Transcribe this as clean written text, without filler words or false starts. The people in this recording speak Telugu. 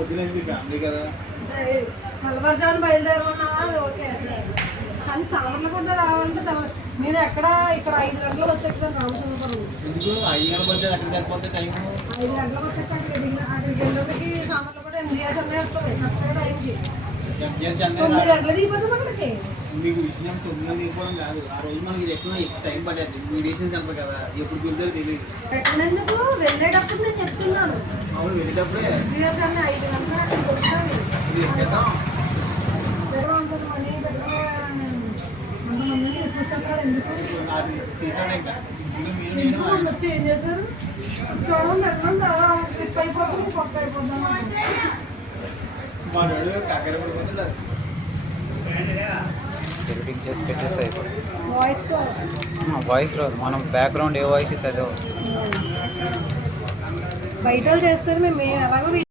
వద్దులేండి ఫ్యామిలీ కదా. నల్లవారుజామున బయలుదేరమన్నావా? అది ఓకే. కానీ సామర్లు కూడా రావాలంటే నేను ఎక్కడ ఇక్కడ 5 గంటలకు వచ్చేస్తాను రామచంద్రపురం. ఎందుకు 5 గంటలకు వచ్చే అక్కడ సరిపోతే టైం? 5 గంటలకు వచ్చేసి అక్కడికి వెళ్ళడానికి సామర్లు కూడా 8 చెన్నై వస్తుంది కరెక్ట్గా టైంకి. 9 గంటలు దిగిపోతాం అక్కడికి. మీకు విషయం 9 దిగిపోవడం కాదు, ఆ రోజు మనకి ఇది ఎక్కువ టైం పడేది. మీడియేషన్ చంపరు కదా, ఎప్పుడు కుదిరితే తెలియదు. ఎక్కడెందుకు వెళ్ళేటప్పుడు నేను చెప్తున్నాను. అవును వెళ్ళేటప్పుడే 5 గంటల అక్కడికి వస్తాను. ఇది ఎక్కేద్దాం. ఏం చేశారు చూడండి ఎట్లా ట్రిప్ అయిపోతుంది కొత్త అయిపోతాం. ఎడిటింగ్ చేసి పెట్టేస్తే అయిపోతుంది. వాయిస్ రాదు, మనం బ్యాక్గ్రౌండ్ ఏ వాయిస్ ఇస్తే అదే వస్తుంది. బయట చేస్తారు. మేము ఎలాగో